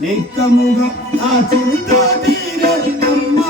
నిత్యముగా నా చింతా తీరమ్మా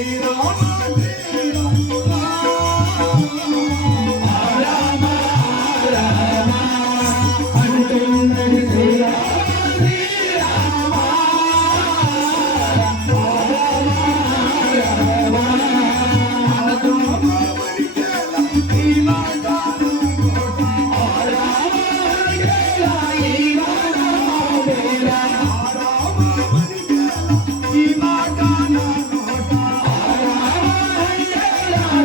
செய்தோம்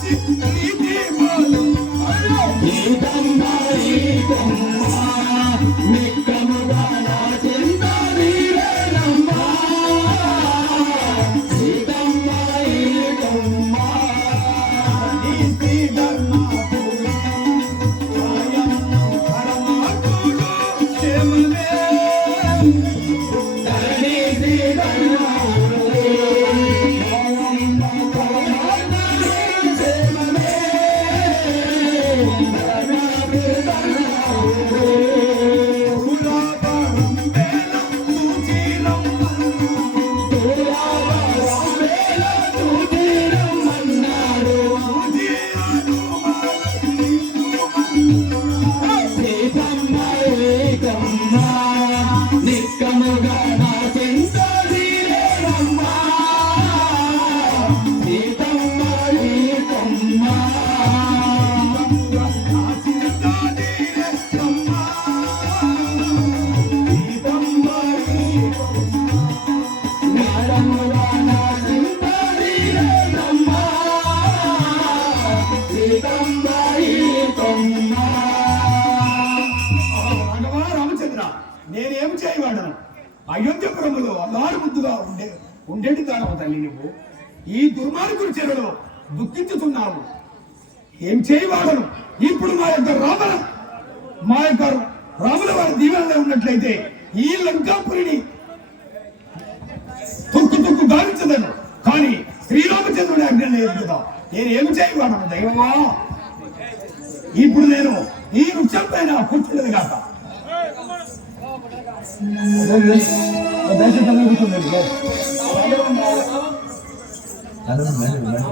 Brasil. జీవితం నిక్కముగా నా చెంత. నేనేం చేయవాడను అయోధ్యపురములో అల్లారు ముద్దుగా ఉండే ఉండేటి కాలం తల్లి నువ్వు? ఈ దుర్మార్గుడి చెరలో దుఃఖించుతున్నావు. ఏం చేయవాడను ఇప్పుడు మా యొక్క రాముల మా యొక్క రాముల వారి దీవెనలో ఉన్నట్లయితే ఈ లంకాపురిని తుక్కు తొక్కు గావించదను. కానీ శ్రీరామచంద్రుని అగ్ని లేదు కదా. నేను ఏమి చేయవాడను దైవమా? ఇప్పుడు నేను ఈ వృక్షం పైన కూర్చుండదు కాక 매실 당기부터 내리고 나는 매실 매실